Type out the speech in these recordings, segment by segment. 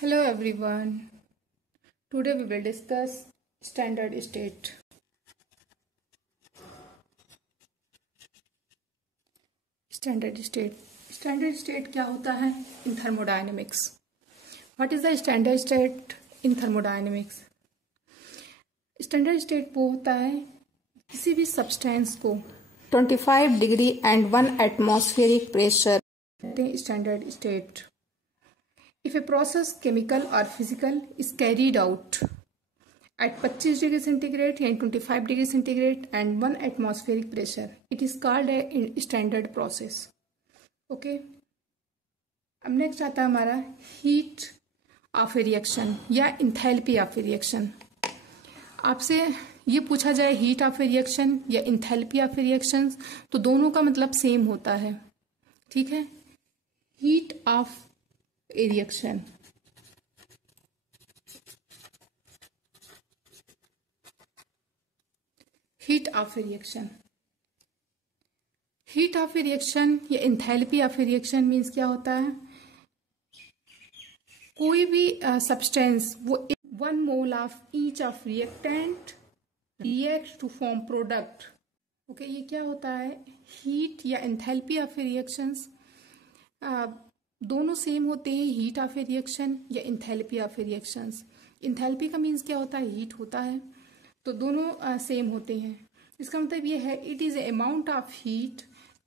Hello everyone. Today we will discuss standard state. Standard state क्या होता है in thermodynamics? What is the standard state in thermodynamics? Standard state वो होता है किसी भी substance को 25 degree and 1 atmospheric pressure standard state. If a process, chemical or physical, is carried out at 25 degree centigrade and 25 degree centigrade and 1 atmospheric pressure, it is called a standard process. Okay. अब next आता है हमारा heat of A reaction या enthalpy of A reaction. आपसे ये पूछा जाए heat of A reaction या इंथैल्पी ऑफ ए रिएक्शन तो दोनों का मतलब सेम होता है. ठीक है. Heat of a reaction. Heat of a reaction. Heat of a reaction या enthalpy of a reaction means क्या होता है? कोई भी substance वो 1 mole of each of reactant react to form product. Okay, ये क्या होता है? Heat या enthalpy of a reactions दोनों सेम होते हैं. हीट ऑफ ए रिएक्शन या enthalpy of A reactions. Enthalpy का मीन्स क्या होता है? हीट होता है. तो दोनों सेम होते हैं. इसका मतलब ये है it is a amount of heat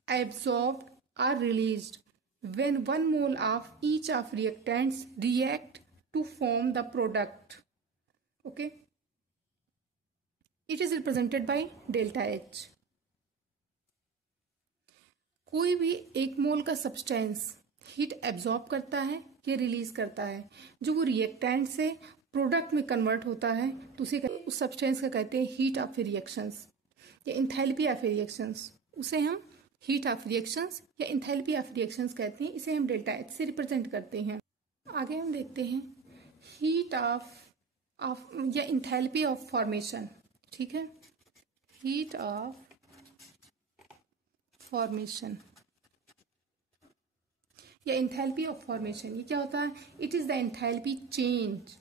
absorbed और released when 1 mole of each of reactants react to form the product. Okay. It is represented by delta H. कोई भी 1 मोल का सब्सटेंस हीट एब्जॉर्ब करता है या रिलीज करता है, जो वो रिएक्टेंट से प्रोडक्ट में कन्वर्ट होता है तो उस सब्सटेंस का कहते हैं हीट ऑफ रिएक्शंस या इंथैल्पी ऑफ रिएक्शंस. उसे हम हीट ऑफ रिएक्शंस या इंथैल्पी ऑफ रिएक्शंस कहते हैं. इसे हम डेल्टा एच से रिप्रेजेंट करते हैं. आगे हम देखते हैं हीट ऑफ या इंथैल्पी ऑफ फॉर्मेशन. ठीक है. हीट ऑफ फॉर्मेशन या इंथैल्पी ऑफ फॉर्मेशन ये क्या होता है? It is the enthalpy change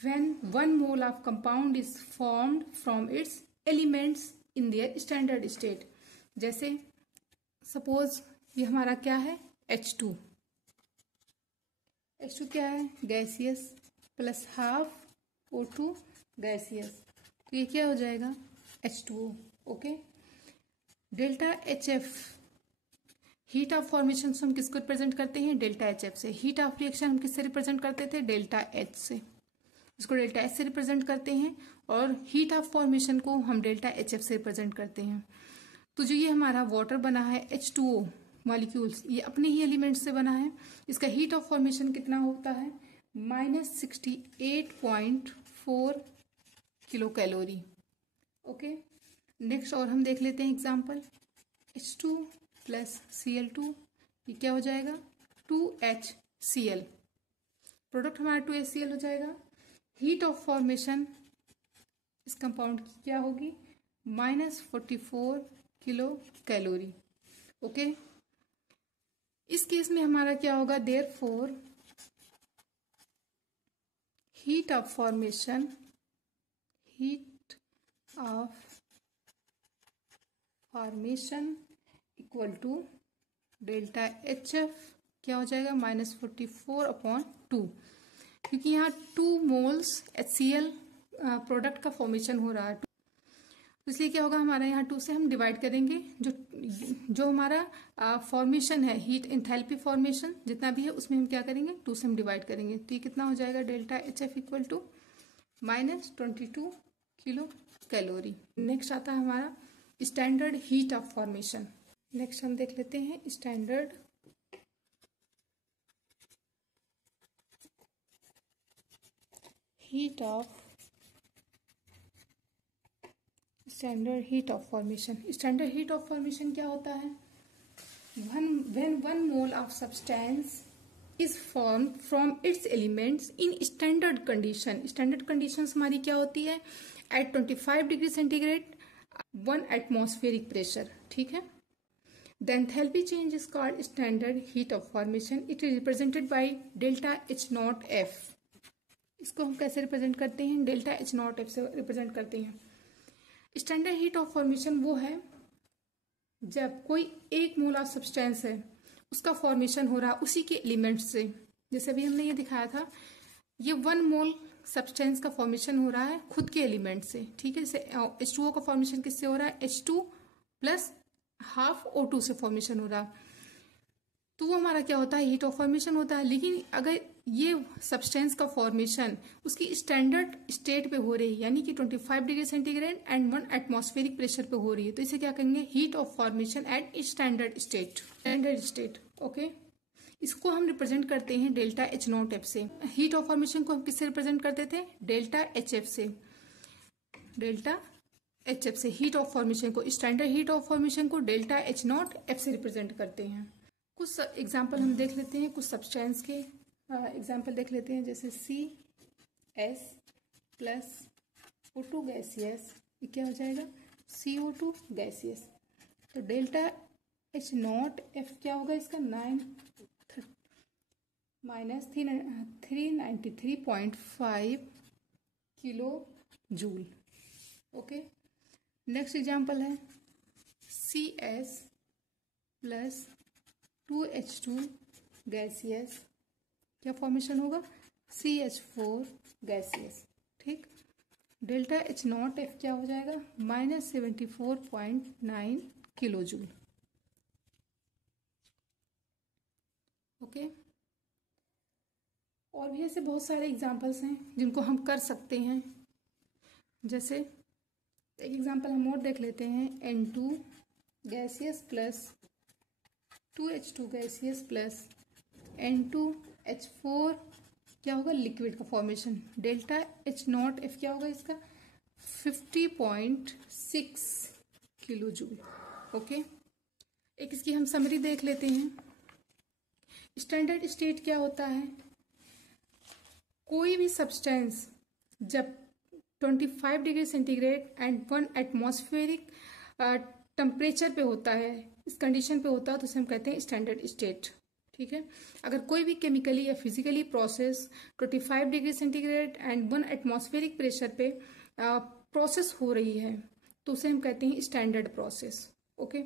when 1 mole of compound is formed from its elements in their standard state. जैसे सपोज ये हमारा क्या है? H2. H2 क्या है? Gaseous plus half O2 gaseous. तो ये क्या हो जाएगा? H2O. Okay. Delta HF heat of formation हम किसको रिप्रेजेंट करते हैं? डेल्टा एच एफ से. हीट ऑफ रिएक्शन हम किससे रिप्रेजेंट करते थे? डेल्टा एच से. इसको डेल्टा एच से रिप्रेजेंट करते हैं और हीट ऑफ फॉर्मेशन को हम डेल्टा एच एफ से रिप्रेजेंट करते हैं. तो जो ये हमारा वाटर बना है H2O मॉलिक्यूल्स ये अपने ही एलिमेंट से बना है. इसका हीट ऑफ फॉर्मेशन कितना होता है? -68.4 किलो कैलोरी. ओके. नेक्स्ट और हम देख लेते हैं एग्जाम्पल. H2 प्लस Cl2 ये क्या हो जाएगा? 2HCl. प्रोडक्ट हमारा 2HCl हो जाएगा. हीट ऑफ फॉर्मेशन इस कंपाउंड की क्या होगी? -44 किलो कैलोरी. ओके. इस केस में हमारा क्या होगा? Therefore heat of formation equal to delta H F क्या हो जाएगा? -44/2. क्योंकि यहाँ 2 मोल्स HCl प्रोडक्ट का फॉर्मेशन हो रहा है तो इसलिए क्या होगा? हमारा यहाँ 2 से हम डिवाइड करेंगे. जो हमारा फॉर्मेशन है हीट इंथैल्पी फॉर्मेशन जितना भी है उसमें हम क्या करेंगे? 2 से हम डिवाइड करेंगे. तो ये कितना हो जाएगा? Delta H F equal to -22 kilo calorie. Next आता है हमारा standard heat of formation. Next हम देख लेते हैं standard heat of formation. Standard heat of formation क्या होता है? when 1 mole of substance is formed from its elements in standard condition. Standard conditions हमारी क्या होती है? at 25 degree centigrade 1 atmospheric pressure. ठीक है. The enthalpy change is called standard heat of formation. It is represented by delta H naught F. इसको हम कैसे represent करते हैं? डेल्टा H naught F से रिप्रेजेंट करते हैं. स्टैंडर्ड हीट ऑफ फॉर्मेशन वो है जब कोई एक मोल ऑफ सब्सटेंस है, उसका फॉर्मेशन हो रहा उसी के एलिमेंट्स से. जैसे अभी हमने ये दिखाया था, ये 1 मोल सब्सटेंस का फॉर्मेशन हो रहा है खुद के एलिमेंट से. ठीक है, जैसे H2O का फॉर्मेशन किससे हो रहा है? H2 प्लस हाफ O2 से फॉर्मेशन हो रहा, तो वो हमारा क्या होता है? हीट ऑफ फॉर्मेशन होता है. लेकिन अगर ये सब्सटेंस का फॉर्मेशन उसकी स्टैंडर्ड स्टेट पे हो रही है, यानी कि 25 degree centigrade and 1 atmospheric pressure पे हो रही है, तो इसे क्या कहेंगे? Heat of formation at standard state. Okay, इसको हम रिप्रेजेंट करते हैं डेल्टा H नॉट F से. हीट ऑफ फॉर्मेशन को हम किससे रिप्रेजेंट करते थे? डेल्टा HF से. डेल्टा HF से हीट ऑफ फॉर्मेशन को, स्टैंडर्ड हीट ऑफ फॉर्मेशन को डेल्टा H नॉट F से रिप्रेजेंट करते हैं. कुछ एग्जाम्पल हम देख लेते हैं, कुछ सब्सटेंस के एग्जाम्पल देख लेते हैं. जैसे CS प्लस O2 गैसियस, ये क्या हो जाएगा? CO2 gaseous. तो डेल्टा H नॉट F क्या होगा इसका? 9 minus 393.5 kilo joule. Okay, next example है CS प्लस 2H2 गैसियस, क्या फॉर्मेशन होगा? CH4 gaseous. ठीक, डेल्टा H नॉट F क्या हो जाएगा? Minus 74.9 kilo joule. ओके, और भी ऐसे बहुत सारे एग्जाम्पल्स हैं जिनको हम कर सकते हैं. जैसे एक एग्जाम्पल हम और देख लेते हैं. N2 gaseous plus 2H2 gaseous plus N2H4 क्या होगा? लिक्विड का formation. Delta H naught F क्या होगा इसका? 50.6 किलो जूल. ओके, एक इसकी हम समरी देख लेते हैं. स्टैंडर्ड स्टेट क्या होता है? कोई भी सब्सटेंस जब 25 degree centigrade and 1 atmospheric temperature पे होता है, इस कंडीशन पे होता है, तो उसे हम कहते हैं स्टैंडर्ड स्टेट. ठीक है, अगर कोई भी केमिकली या physically process 25 degree centigrade and 1 atmospheric pressure पे प्रोसेस हो रही है, तो उसे हम कहते हैं स्टैंडर्ड प्रोसेस. ओके,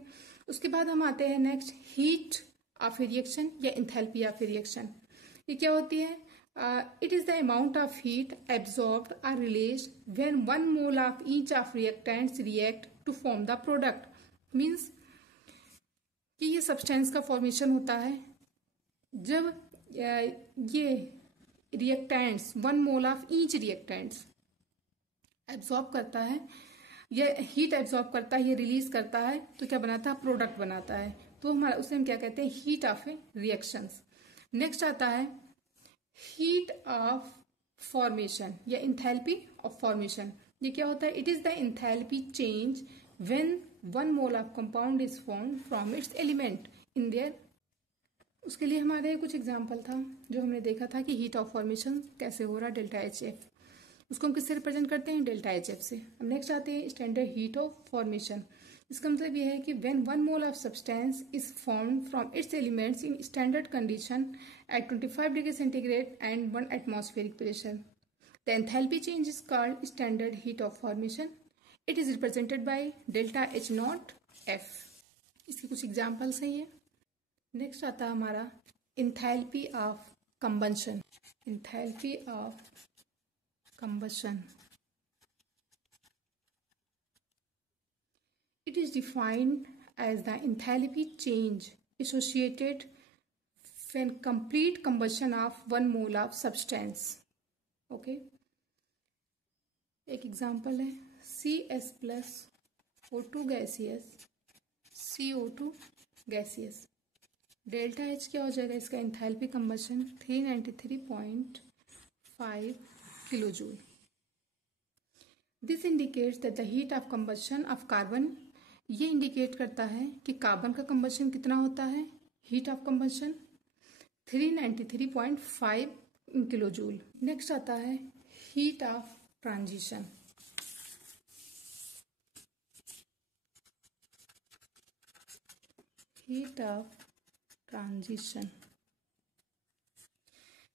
उसके बाद हम आते हैं नेक्स्ट, हीट ऑफ रिएक्शन या एंथैल्पी ऑफ रिएक्शन. ये क्या होती है? It is the amount of heat absorbed or released when 1 mole of each of reactants react to form the product. Means कि ये सब्सटेंस का फॉर्मेशन होता है जब ये reactants 1 mole of each reactants absorb करता है, ये हीट एब्जॉर्ब करता है, ये रिलीज करता है, तो क्या बनाता है? प्रोडक्ट बनाता है. तो हमारा उसे हम क्या कहते हैं? Heat of reactions. नेक्स्ट आता है हीट ऑफ फॉर्मेशन या इंथैल्पी ऑफ फॉर्मेशन. ये क्या होता है? It is the enthalpy change when 1 mole of compound is formed from its element in their. उसके लिए हमारे कुछ एग्जांपल था जो हमने देखा था कि हीट ऑफ फॉर्मेशन कैसे हो रहा है. डेल्टा HF, उसको हम किससे रिप्रेजेंट करते हैं? डेल्टा HF से. अब नेक्स्ट आते हैं स्टैंडर्ड हीट ऑफ फॉर्मेशन. इसका मतलब यह है कि when 1 mole of substance is formed from its elements in standard condition at 25 degree centigrade and 1 atmospheric pressure, the enthalpy change is called standard heat of formation. It is represented by delta H naught F. इसके कुछ examples हैं ये. Next आता है हमारा enthalpy of combustion. Enthalpy of combustion. It is defined as the enthalpy change associated when complete combustion of 1 mole of substance. Okay. एक example है CS plus O2 gaseous CO2 gaseous. Delta H क्या हो जाएगा इसका? Enthalpy combustion 393.5 kilo joule. This indicates that the heat of combustion of carbon, ये indicate करता है कि कार्बन का कंबशन कितना होता है? Heat of combustion 393.5 kilo joule. Next आता है heat of transition. Heat of transition.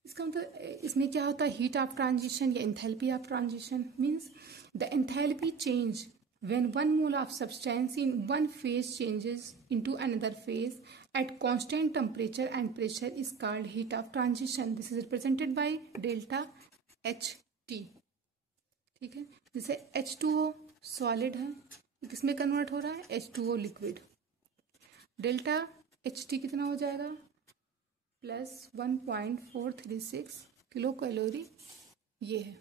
इसका मतलब इसमें क्या होता है, हीट ऑफ ट्रांजिशन या enthalpy of transition means the enthalpy change when one mole of substance in one phase changes into another phase at constant temperature and pressure is called heat of transition. This is represented by delta HT. ठीक है, जैसे H2O solid है, किसमें convert हो रहा है, H2O liquid. Delta HT कितना हो जाएगा, प्लस 1.436 किलो कैलोरी ये है।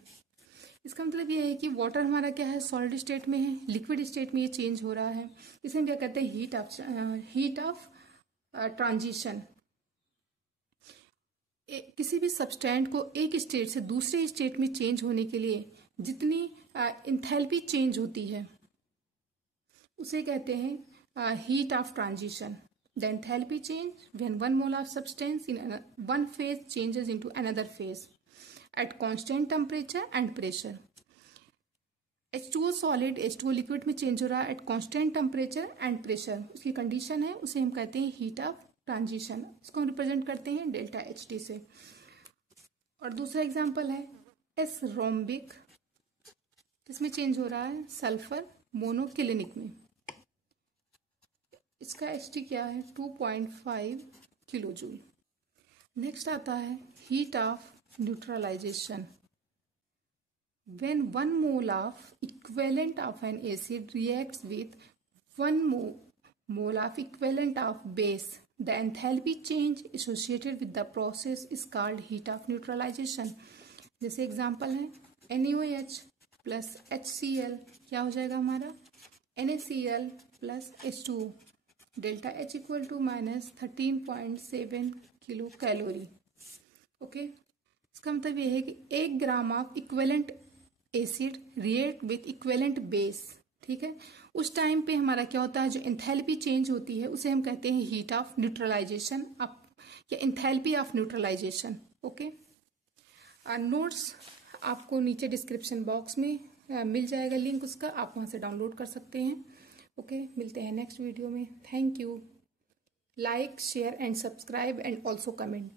इसका मतलब ये है कि वाटर हमारा क्या है, सॉलिड स्टेट में है, लिक्विड स्टेट में ये चेंज हो रहा है, इसे हम क्या कहते हैं, हीट ऑफ ट्रांजिशन। किसी भी सब्सटेंट को एक स्टेट से दूसरे स्टेट में चेंज होने के लिए जितनी इंथैल्पी चेंज होती है उसे कहते हैं heat of transition. The enthalpy change when one mole of substance in one phase changes into another phase at constant temperature and pressure. H2O solid H2O liquid में चेंज हो रहा है at constant temperature and pressure, उसकी condition है, उसे हम कहते हैं हीट ऑफ ट्रांजिशन। इसको हम रिप्रेजेंट करते हैं डेल्टा HT से। और दूसरा एग्जांपल है एस रोम्बिक, किसमें चेंज हो रहा है, सल्फर मोनोक्लिनिक में, इसका HT क्या है, 2.5 किलो जूल। नेक्स्ट आता है heat of neutralization. When one mole of equivalent of an acid reacts with one mole of equivalent of base, the enthalpy change associated with the process is called heat of neutralization. जैसे example है NaOH plus HCl क्या हो जाएगा हमारा, NaCl plus H2O, delta H equal to minus 13.7 kilo calorie. Okay, इसका मतलब ये है कि 1 gram of equivalent acid react with equivalent base, ठीक है, उस टाइम पे हमारा क्या होता है, जो एंथैल्पी चेंज होती है उसे हम कहते हैं हीट ऑफ न्यूट्रलाइजेशन या enthalpy of neutralization. Okay, notes आपको नीचे डिस्क्रिप्शन बॉक्स में मिल जाएगा लिंक उसका, आप वहां से डाउनलोड कर सकते हैं। ओके, मिलते हैं नेक्स्ट वीडियो में। Thank you. Like share and subscribe and also comment.